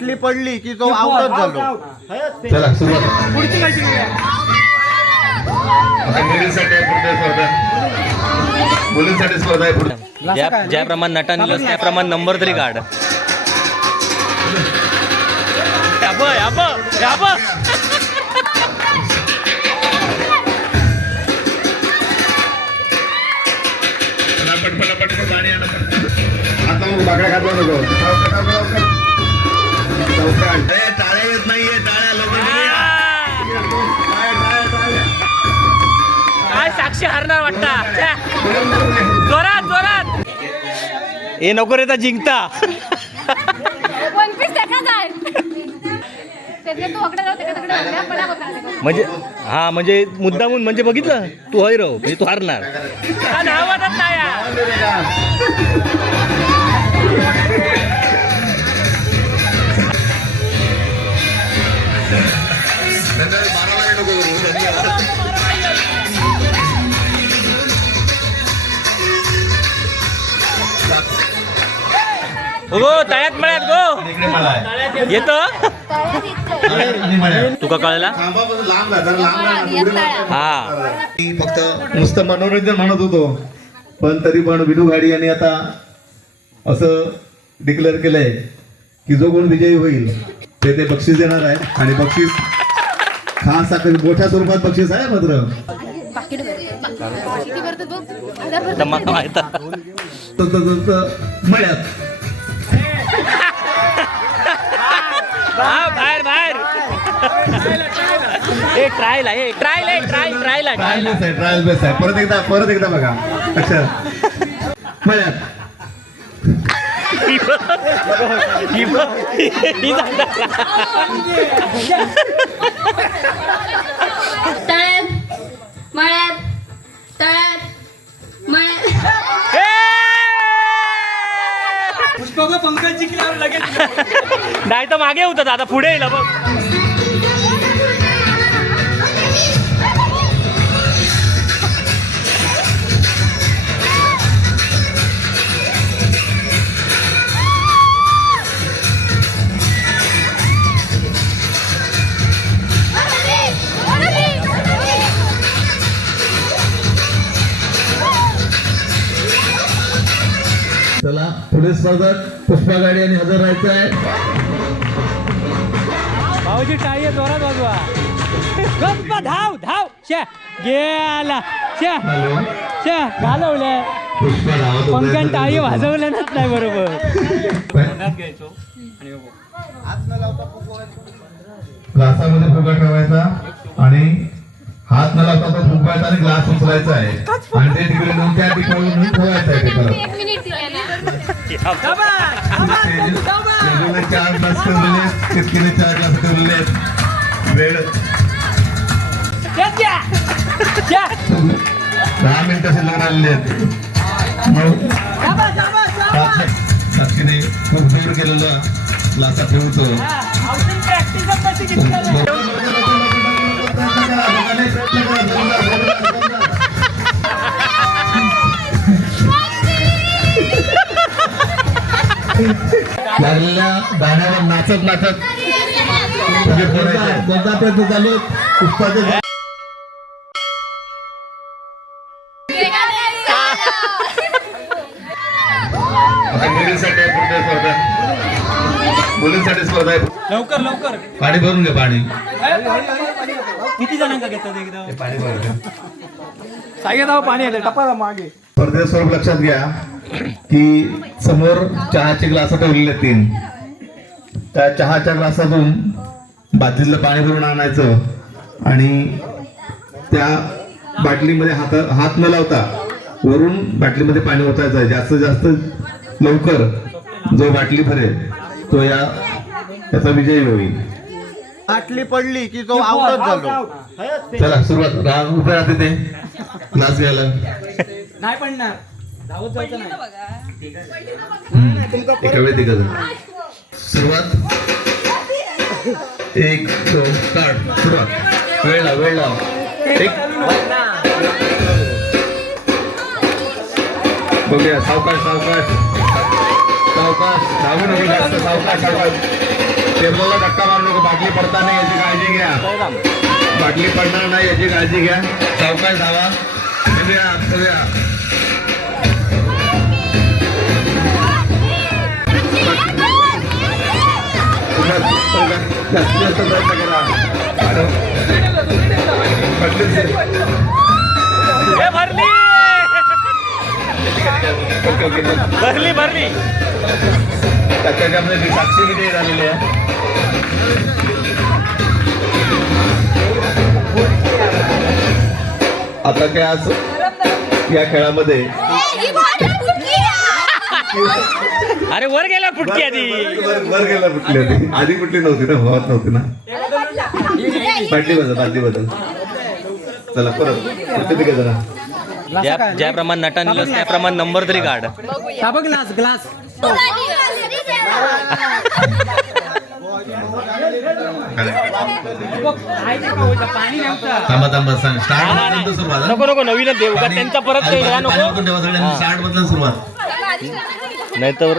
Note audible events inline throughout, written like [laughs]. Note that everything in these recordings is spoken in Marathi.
बाटली पडली की तो आउटच झालो. चला सुरुवात. आता मुलींसाठी आहे पुढच्या स्पर्धा. मुलींसाठी स्पर्धा आहे पुढे ज्या ज्याप्रमाणे नटाने लस त्याप्रमाणे नंबर तरी काढ. याब याब याब. पटापट पटापट पाणी आणा. आता मग बाकडा खात नको. टाळ्या येत नाहीये टाळ्या. काय साक्षी हारणार वाटता. जोरात जोरात. ए नको रे तर जिंकता. वन पीस देखा जाय त्यातले तू अकडे जाऊ तिकडे तिकडे हल्ल्या पडा बघा म्हणजे हा म्हणजे मुद्दामून म्हणजे बघितलं? तू हय राव म्हणजे तू हारणार. नाही यार. गो तळ्यात मळ्यात गो. येत. तुका कळला. हा. फक्त नुसतं मनोरंजन म्हणत होतो पण तरी पण विनू गाडी यांनी आता असं डिक्लेअर केलंय की जो कोण विजयी होईल ते ते बक्षीस देणार आहे. आणि बक्षीस खास मोठ्या स्वरूपात बक्षीस आहे मात्र. पाकिट हा बाहेर बाहेर. ए ट्रायल आहे ट्रायल आहे ट्रायल ट्रायल आहे. ट्रायल ट्रायल बेस आहे ट्रायल बेस आहे. परत एकदा परत एकदा बघा. ही ही! सांगता तळ्यात मळ्यात तळ्यात मळ्यात नाही तर मागे होतं आता पुढे येईल बघ. चला पुढे स्पर्धक पुष्पा गाडी आणि हजर राहायचं आहे भाऊजी टाळी जोरात वाजवा. गप्पा धाव धाव. शे गेला. शे हॅलो. शे घालवल्या. पंकन टाळी वाजवल्यानच नाही बरोबर. ग्लासामध्ये फुगा ठेवायचा आणि हात न लावता तो फुगवायचा आणि ग्लास उचलायचा आहे. आणि ते तिकडे नेऊन त्या ठिकाणी ठेवायचं आहे ते परत एक मिनिट [laughs] दिलेला. वेगवेगळे चार ग्लास ठेवलेले आहेत. कितकीने चार ग्लास ठेवलेले आहेत. वेळ. दहा मिनिटं शिल्लक राहिलेले आहेत. खूप दूर केलेलं ग्लासात ठेवतो. लागलेल्या गाण्यावर नाचत नाचत म्हणजे दोनदा प्रयत्न चालू मुलींसाठी स्पर्धा. मुलींसाठी स्पर्धा आहे. लवकर लवकर. पाणी भरून घे पाणी. किती जणांका घेतात एकदम पाणी भरून सांगितलं पाणी आलं टपाला मागे. स्पर्धेचं स्वरूप लक्षात घ्या की समोर चहाचे ग्लास ठेवलेले तीन. त्या चहाच्या ग्लासातून बाटलीतलं पाणी भरून आणायचं आणि त्या बाटलीमध्ये हात हात न लावता वरून बाटलीमध्ये पाणी ओतायचं. आहे जास्तीत जास्त लवकर जो बाटली भरेल तो या याचा विजयी होईल. बाटली पडली की तो आउटच झालो. चला सुरुवात. राहा उभे राहते ते ग्लास घ्यायला. नाही पडणार. धावत जायचं नाही. एका वेळी तिघ सुरुवात. एक दोन स्टार्ट सुरुवात. वेळ लाव वेळ लाव. एक. बघूया सावकाश सावकाश. सावकाश. धावू नको जास्त सावकाश सावकाश. टेबलला धक्का मारू नको बाटली पडता नाही याची काळजी घ्या. बाटली पडणार नाही याची काळजी घ्या. चौकाश धावा. सगळ्या सगळ्या जास्तीत जास्त प्रयत्न करा आणि बाटलीचे- ए, भरली. भरली त्याच्यामध्ये साक्षी किती झालेली आहे? आता काय आज या खेळामध्ये. अरे वर गेला फुटकी आधी. वर गेला कुठली होती आधी कुठली नव्हती ना भावात नव्हती ना? बाटली बदल बाटली बदल. चला परत. certificate जरा. ज्या ज्याप्रमाणे नटा निलस त्याप्रमाणे नंबर तरी काढ. हा बघ ग्लास ग्लास. [laughs] [laughs] थांबा थांबा सांग. स्टार्ट बदल सुरुवात नको नको नवीनच देऊ. का त्यांचा परत काही वेळा नको. स्टार्ट बदल सुरुवात. नाही तर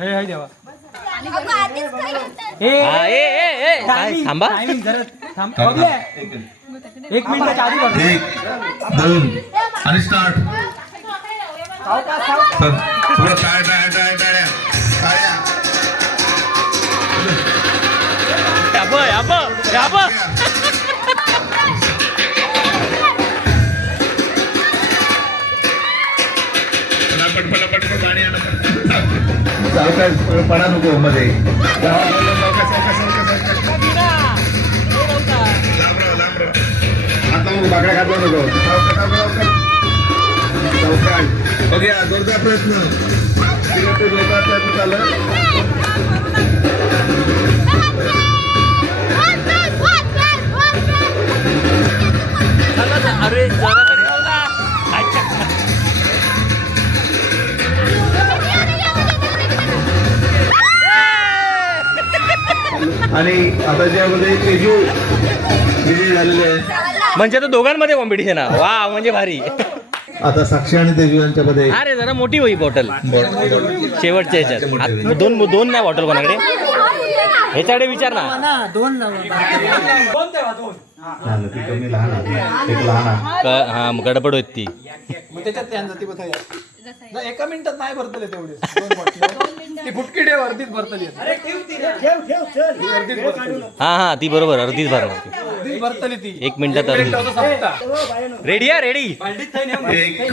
हे हे देवा हा, थांबा. एक बघ एक दोन आणि स्टार्ट सावकाश पडा नको मध्ये आता मग बाकड्या खातला नको सावकाश, बघूया जोरदार प्रयत्न तिकडे जोरदार प्रयत्न चालला आता ज्यामध्ये तेजू विजयी झालेले आहे म्हणजे आता दोघांमध्ये कॉम्पिटिशन आहे. वा म्हणजे भारी. आता साक्षी आणि तेजू यांच्यामध्ये अरे जरा मोठी होई बॉटल शेवटच्या ह्याच्यात. आत- दोन दोन नाही बॉटल कोणाकडे? ह्याच्याकडे विचार ना. दोन तेव्हा दोन लहान ती कमी लहान आहे. एक लहान आहे. क- हा मग गडबड होत ती. नाही, एका मिनिटात नाही भरतले तेवढे. [laughs] दोन बॉटल ती फुटकी डे वर्दीत भरतली हा हा ती बरोबर अर्धीच भरणार वर्दीत भरतली. ती. एक मिनिटात अर्धी. रेडी आहे रेडी एक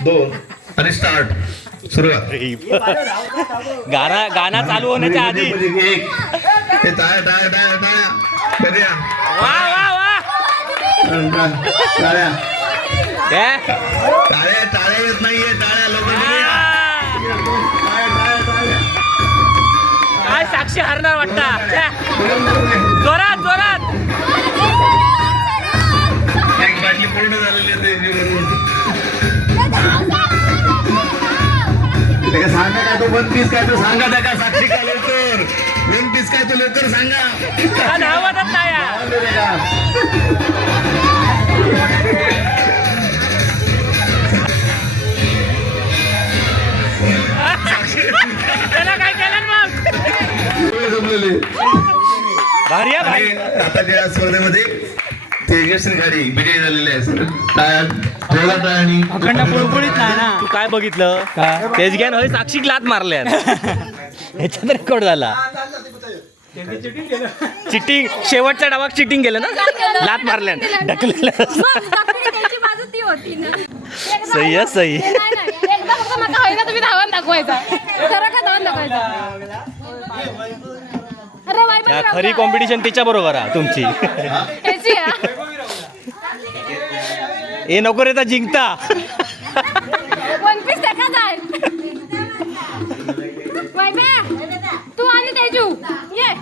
दोन आणि स्टार्ट सुरुवात गाणं गाणं चालू होण्याच्या आधी. मध्ये एक. हे टाळ्या टाळ्या टाळ्या टाळ्या करूया. वा वा वा. टाळ्या. काय? टाळ्या टाळ्या. येत नाहीये टाळ्या लोक! काय साक्षी हरणार वाटता. जोरात जोरात. एक बाटली पूर्ण झालेली आहे सांगा काय तो? वन पीस काय तो सांगा त्या का साक्षी काय लवकर वन पीस काय तो लवकर सांगा? धावतच नाही आताच्या या स्पर्धेमध्ये तेजस्वी गाडी विजयी झालेले आहे अखंड पुळपुळीत नाही ना. तू काय बघितलं? तेच घ्यान होय साक्षी लात मारल्या ह्याच्यात रेकॉर्ड झाला. चिटिंग शेवटच्या डावात चिटिंग केलं ना? लात मारल्या ढकलेलं. सही आहे, सही. धावून दाखवायचा? या खरी कॉम्पिटिशन तिच्या बरोबर आहे तुमची. ए नको रे तर जिंकता. वन पीस देखा जाय वैभ्या, तू आणि तेजू ये.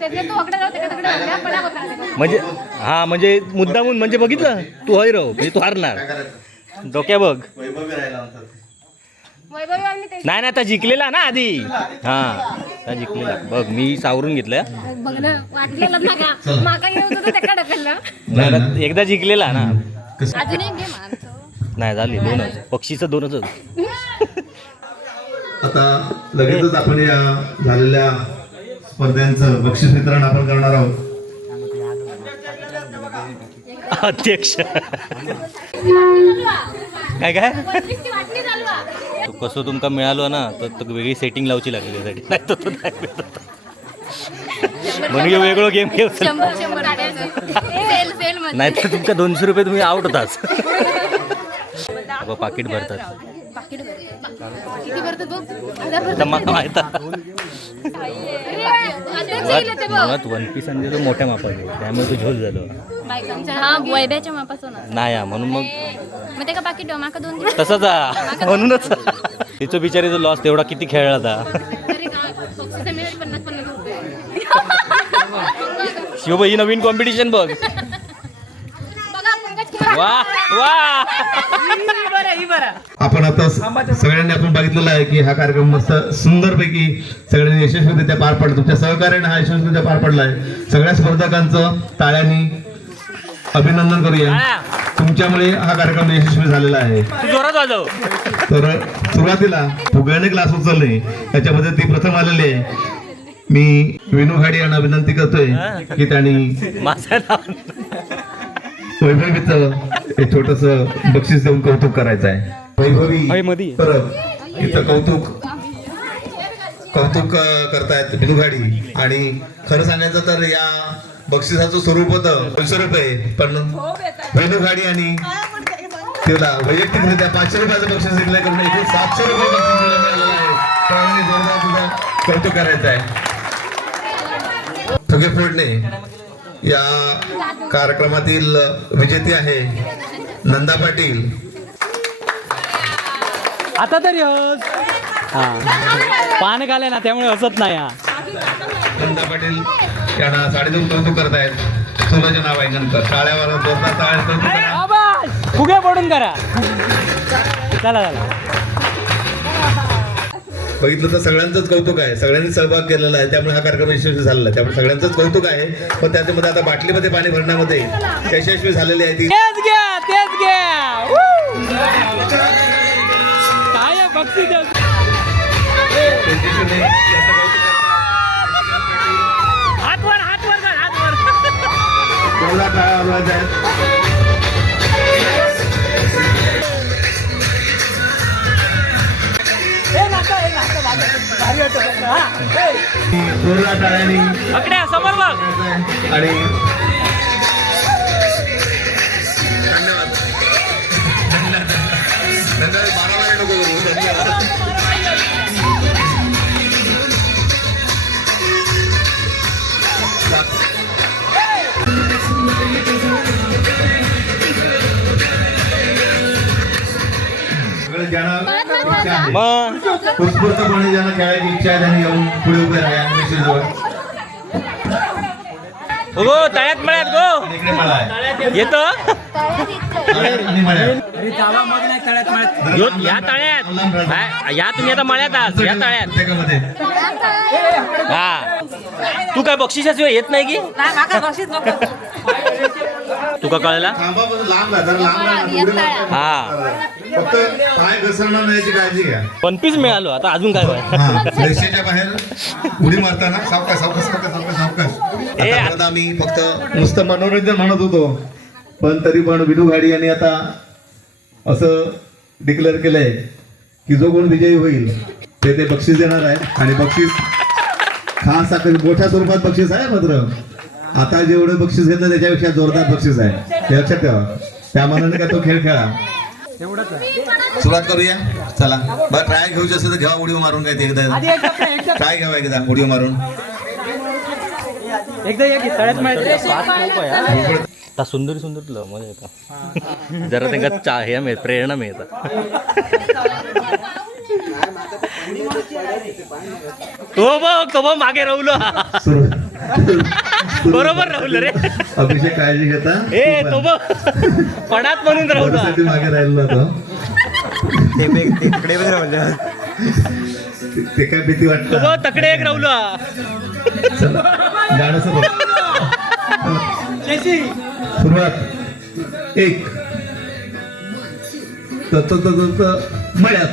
तेजू तू अकडे जाऊ तिकडे तिकडे जाऊ. या, पळा बघा. म्हणजे हा म्हणजे मुद्दामून म्हणजे बघितलं? तू हय राव म्हणजे तू हारणार. डोक्या बघ. वैभवी नाही नाही आता जिंकलेला ना आधी. हा आता जिंकलेला. बघ मी सावरून घेतलं. बघ ना वाटलेलं ना का? माका येऊ होतं त्याकडे ढकललं नाही ना? एकदा जिंकलेला ना. अजून एक गेम नाही झाली दोनच. पक्षीचं दोनच आता लगेचच आपण या झालेल्या स्पर्धांचं बक्षीस वितरण आपण करणार आहोत. अध्यक्ष. काय काय? कसं तुमका मिळालो ना तर वेगळी सेटिंग लावची लागली त्यासाठी. नाही तर तो नाही. म्हणून ह्यो वेगळो गेम खेळ. शंभर शंभरमध्ये नाही तर तुमका दोनशे रुपये तुम्ही आउट होताच पाकिट भरतात. पाकिट. किती बघ. मुळात वन पीस आणि तो मोठ्या मापाचे त्यामुळे तो झोल झालो. बायकांच्या हा वैभ्याच्या मापासून नाही हा, म्हणून मग मग ते का पाकिट माका दोन दिवस. तसंच हा. म्हणूनच. तिचं बिचारीचा लॉस तेवढा किती खेळला होता तरी काय बक्षिसं मिळेल पन्नास पन्नास रुपये. शिवबाई नवीन कॉम्पिटिशन बघ. आपण आता सगळ्यांनी आपण बघितलेला आहे की हा कार्यक्रम मस्त सुंदरपैकी सगळ्यांनी यशस्वीरित्या पार पडला. तुमच्या सहकार्याने हा यशस्वीरित्या पार पडला आहे सगळ्या स्पर्धकांचं टाळ्यांनी अभिनंदन करूया. तुमच्यामुळे हा कार्यक्रम यशस्वी झालेला आहे. तर सुरुवातीला फुगळणे क्लास उचलणे याच्यामध्ये ती प्रथम आलेली आहे. मी विनू घाडी यांना विनंती करतोय की त्यांनी वैभवीचं एक छोटस बक्षीस देऊन कौतुक करायचं आहे. वैभवी परब इथं कौतुक कौतुक करतायत बिनुगाडी आणि खरं सांगायचं तर या बक्षिसाचं स्वरूप होतं दोनशे रुपये पण वेणुगाडी आणि तिला वैयक्तिकरित्या पाचशे रुपयाचं बक्षीस दिलं करून एकूण सातशे रुपये बक्षीस मिळालेलं आहे. जोरदार कौतुक करायचं आहे. फुगे फोडणे या कार्यक्रमातील विजेती आहे नंदा पाटील. आता तरी हस. पान घाले ना त्यामुळे हसत नाही हा. नंदा पाटील यांना साडेदोन कौतुक करतायत. सोलाच्या नाव आहे नंतर. टाळ्यावर करा. आबाज फुगे पडून करा. चला चला. बघितलं तर सगळ्यांचंच कौतुक आहे. सगळ्यांनी सहभाग केलेला आहे. त्यामुळे हा कार्यक्रम यशस्वी झालेला आहे. त्यामुळे सगळ्यांचंच कौतुक आहे. पण त्याच्यामध्ये आता बाटलीमध्ये पाणी भरण्यामध्ये यशस्वी झालेली आहे ती. तेच घ्या तेच पकड्या समोर बघ. आणि इच्छा आहे, मग? उत्स्फूर्तपणे ज्यांना खेळायची इच्छा आहे त्यांनी येऊन पुढे उभे राहा निश्चितजवळ गो तळ्यात मळ्यात गो. येतो? आणि मळ्यात. यो या तळ्यात. या तुम्ही आता मळ्यात आहात या तळ्यात. हा. तू काय बक्षिसाशिवाय येत नाही की? तुका कळला. हा. फक्त पाय घसरणार नाही याची काळजी घ्या. वन पीस मिळालो. आता अजून काय पाहिजे हा रेषेच्या बाहेर उडी मारताना सावकाश सावकाश सावकाश सावकाश सावकाश. ए, आतापर्यंत आम्ही फक्त नुसतं मनोरंजन म्हणत होतो. पण तरी पण विनू घाडी यांनी आता असं डिक्लेअर केलंय की जो कोण विजयी होईल ते ते बक्षीस देणार आहे. आणि बक्षीस खास आता मोठ्या स्वरूपात बक्षीस आहे मात्र. आता जेवढं बक्षीस घेतलं त्याच्यापेक्षा जोरदार बक्षीस आहे. हे लक्षात ठेवा. त्या मनाने का तो खेळ खेळा. सुरुवात करूया. चला. बरं ट्राय घेऊची असेल तर घ्या उडी मारून काय ते एकदा ट्राय घ्यावा एकदा उडी मारून. एकदा सुंदर सुंदर तुला मजा येतं. जरा त्यांना चा हे मिळत प्रेरणा मिळतं. तो बघ तो बघ मागे राहुल. बरोबर राहुल रे. अभिषेक काळजी घेता? ए तो बघ. पडात म्हणून राहुल. मागे राहिलो होतो ते- ते काय भीती तो वाटत बघ तकडे एक राहुल. गाणं सुरुवात. एक. त त त त- त मळ्यात.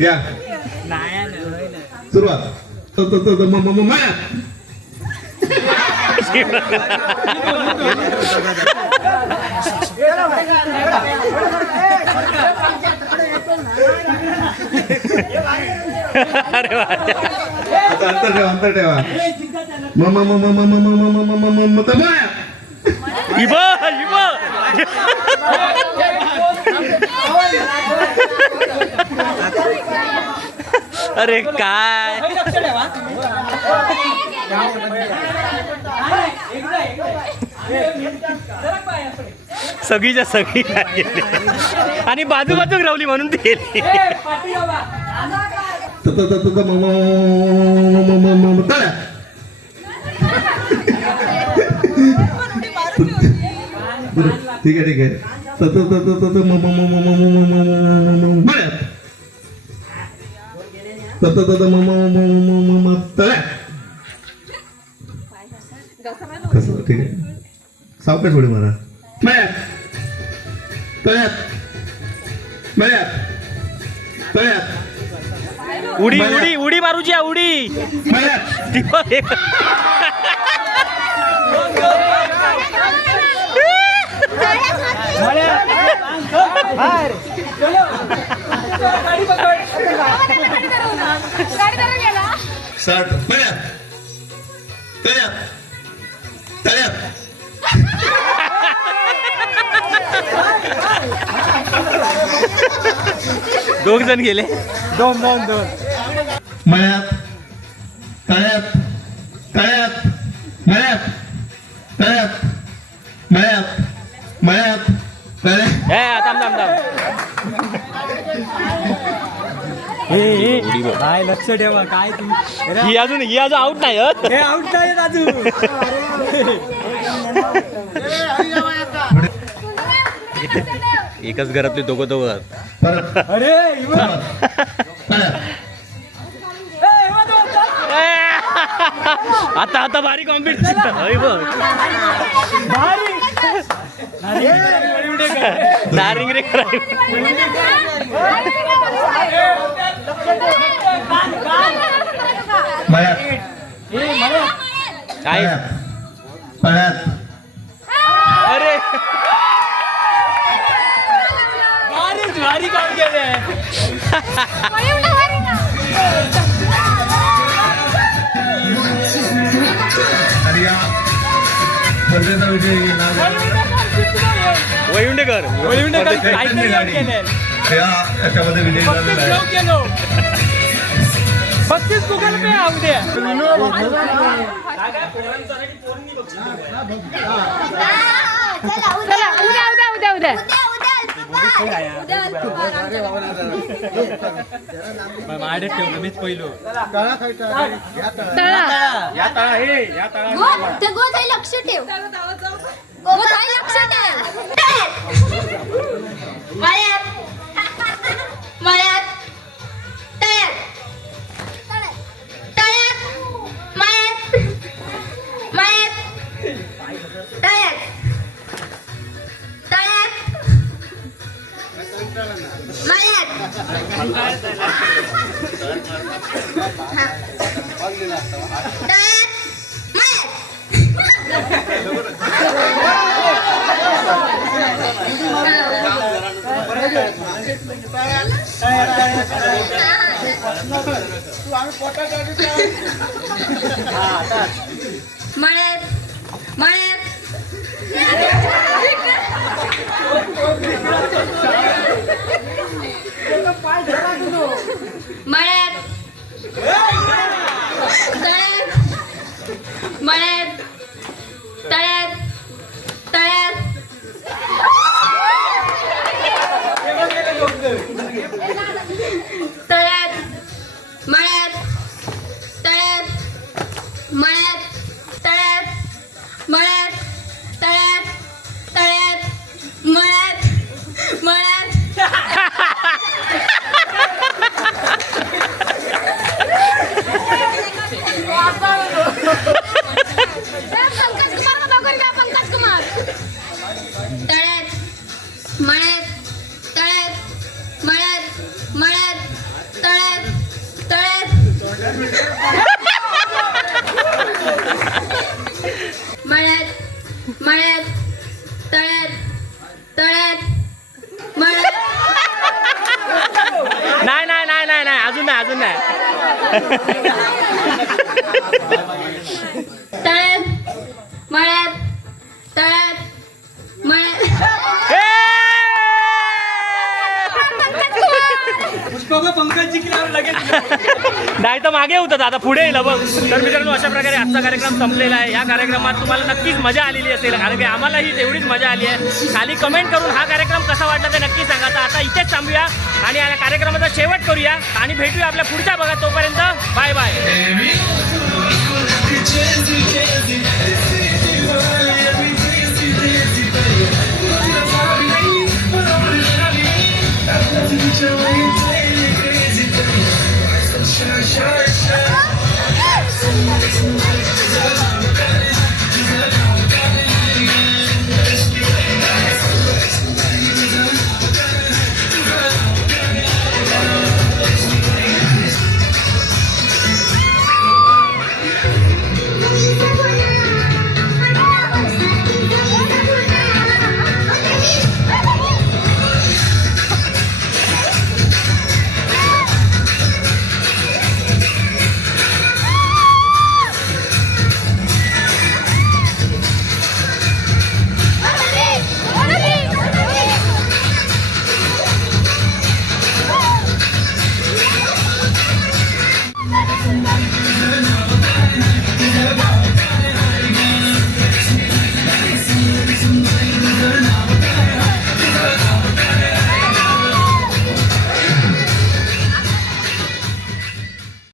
या सुरुवात मम्मा अरे आता अंतर ठेवा अंतर ठेवा mamma mamma mamma mamma mamma mamma mamma 이봐 [laughs] अरे काय? सगळीच्या सगळी आणि बाजू बाजूक रावली म्हणून ते ठीक आहे ठीक आहे. सत म कसं ठीक आहे थोडी मला उडी उडी उडी मारूची आहे, उडी. मळ्यात. [laughs] साठ तळ्यात तळ्यात तळ्यात दोघ जण गेले. दोन दोन दोन मळ्यात तळ्यात लक्ष ठेवा काय ही अजून ही अजून आउट नाही होत. आउट नाही अजून. एकाच घरातले दोघं दोघं अरे आता आता भारी कॉम्पिटिशन काय? पळत. अरे. भारीच भारी काम केले स्पर्धेचा विजय वैवंडेकर वैवंडेकर त्याच्यामध्ये विजय झालेला आहे. बत्तीस गुगल पे आऊ दे. चला उद्या उद्या उद्या उद्या. माडे ठेवलं मीच पहिलो. या तळा हे या तळा. लक्ष ठेव. लक्ष ठेव. आता पुढे येईल बघ. तर मित्रांनो अशा प्रकारे आजचा कार्यक्रम संपलेला आहे. या कार्यक्रमात तुम्हाला नक्कीच मजा आलेली असेल. कारण की आम्हालाही तेवढीच मजा आली आहे. खाली कमेंट करून हा कार्यक्रम कसा वाटला ते नक्की सांगा. तर आता इथेच थांबूया आणि या कार्यक्रमाचा शेवट करूया आणि भेटूया आपल्या पुढच्या भागात. तोपर्यंत bye bye. Sure, sure, sure.